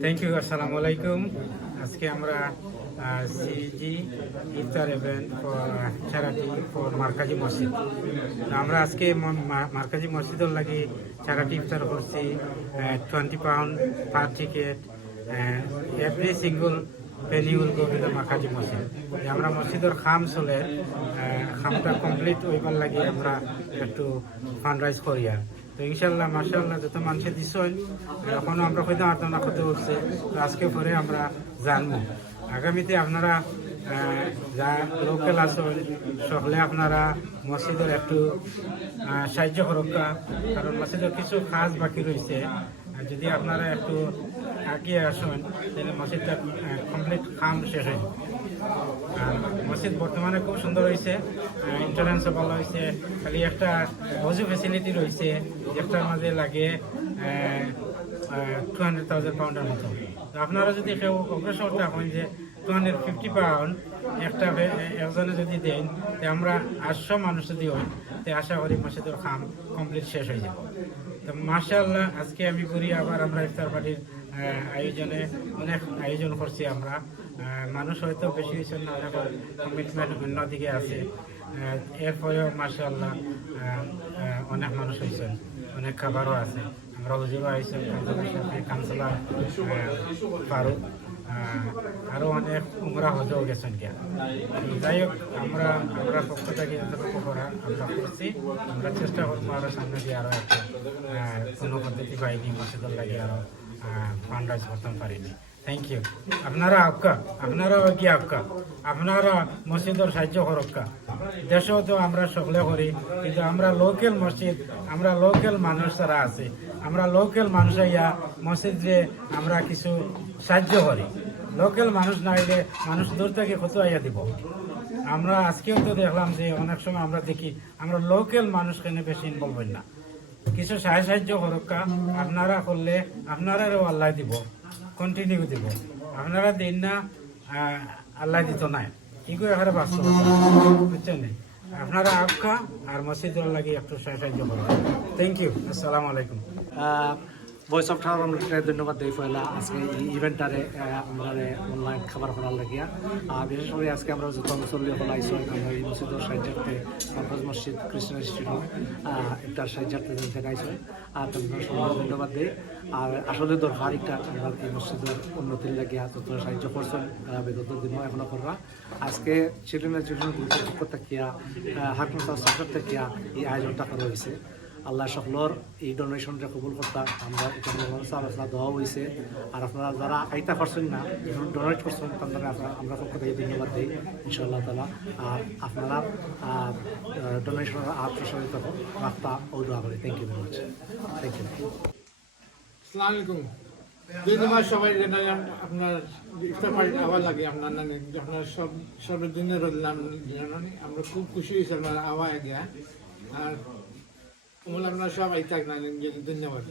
Thank you আসসালামু আলাইকুম আজকে আমরা CG iftar event for charity for Markazi Masjid. আমরা আজকে মার্কাজি মসজিদের লাগি চ্যারিটি ইফতার করছি twenty pound per ticket every single penny will go to the Markazi Masjid. আমরা মসজিদের খাম চলে খামটা কমপ্লিট হইবার লাগে আমরা একটু ফান্ড রাইজ করি আর। ইনশাল্লাহ মার্শাল্লাহ যত মানুষের দিস এখনও আমরা হয়তো আর্দনা করতে উঠছে তো আজকে পরে আমরা জানব। আগামীতে আপনারা যা লোকাল আসল সকলে আপনারা মসজিদের একটু সাহায্য করক্কা কারণ মসজিদের কিছু কাজ বাকি রয়েছে। যদি আপনারা একটু আগিয়ে আসেন তাহলে মসজিদটা কমপ্লিট কাম শেষ হয়ে মসজিদ বর্তমানে খুব সুন্দর হয়েছে ইন্টারেন্সও ভালো হয়েছে খালি একটা অজু ফেসিলিটি রয়েছে যেটার মাঝে লাগে টু হান্ড্রেড থাউজেন্ড পাউন্ডের মতো। আপনারা যদি কেউ অগ্রসর থাকেন যে টু হান্ড্রেড ফিফটি পাউন্ড একটা একজনে যদি দেন, তো আমরা আটশো মানুষ যদি হই তো আশা করি মসজিদের কাম কমপ্লিট শেষ হয়ে যাবে। তো মাশাআল্লাহ, আজকে আমি করি আবার আমরা ইফতার পার্টির আয়োজনে অনেক আয়োজন করছি আমরা। মানুষ হয়তো বেশি কিছু না কমিটমেন্ট অন্যদিকে আছে। এরপরেও আহ, অনেক মানুষ হয়েছেন অনেক খাবারও আছে। আমরা হুজুরও আইসেন কাউন্সিলর ফারুক। আহ, আরও অনেক উমরা হজও গেছেন গিয়া। যাই হোক আমরা আমরা পক্ষ থেকে যতটুকু করা আমরা করছি আমরা চেষ্টা করব আরও সামনে দিয়ে আরও একটা কোনো পদ্ধতি পাইনি মসজিদের লাগে আরও ফান্ড করতে পারিনি। থ্যাংক ইউ আপনারা আপকা আপনারা কি আপকা আপনারা মসজিদের সাহায্য করক্কা দেশেও তো আমরা সকলে করি কিন্তু আমরা লোকাল মসজিদ আমরা লোকাল মানুষ যারা আছে আমরা লোকাল মানুষ ইয়া মসজিদে আমরা কিছু সাহায্য করি লোকাল মানুষ না হইলে মানুষ দূর থেকে কত আইয়া দিব আমরা আজকেও তো দেখলাম যে অনেক সময় আমরা দেখি আমরা লোকাল মানুষ কেন বেশি ইনভলভ না কিছু সাহায্য সাহায্য করক্কা আপনারা করলে আপনারাও আল্লাহ দিব কন্টিনিউ দিব আপনারা দিন না আল্লাহ দিত নাই কি করে এখানে বাস্তব বুঝছেন আপনারা আপকা আর মসজিদুল্লাহ লাগে একটু সাহায্য করবেন। থ্যাংক ইউ আসসালামু আলাইকুম। ভয়েস অফ টাওয়ার ধন্যবাদ দেই পয়লা আজকে এই ইভেন্টারে আমরা অনলাইন খাবার করার লাগিয়া। আর বিশেষ করে আজকে আমরা যত মুসল্লি হল আইসো আমরা এই মসজিদের সাহায্যার্থে মার্কাজ মসজিদ খ্রিস্টান ইনস্টিটিউট একটা সাহায্যার্থে দেখাইছো আর তোমাদের সবাই ধন্যবাদ দেই। আর আসলে দরকার একটা, আমরা এই মসজিদের উন্নতির লাগিয়া তত সাহায্য করছেন বিগত দিন এখনও করবা আজকে চিলড্রেন এডুকেশন গ্রুপের পক্ষ থাকিয়া হাকিম সরকার থাকিয়া এই আয়োজনটা করা হয়েছে। আল্লাহ সকলর এই ডোনেশনটা কবুল করতা। আমরা আলোচনা দেওয়া হয়েছে আর আপনারা যারা আইতা করছেন না ডোনেট করছেন তাদের আমরা পক্ষ থেকে ধন্যবাদ দিই, ইনশাআল্লাহ তালা আর আপনারা ডোনেশন আর প্রসারিত রাস্তা ও দোয়া করি। Thank you very much thank you আমরা খুব খুশি হয়েছি, আপনার আওয়াজ আর কমল আপনার সব আইতাক নানি ধন্যবাদ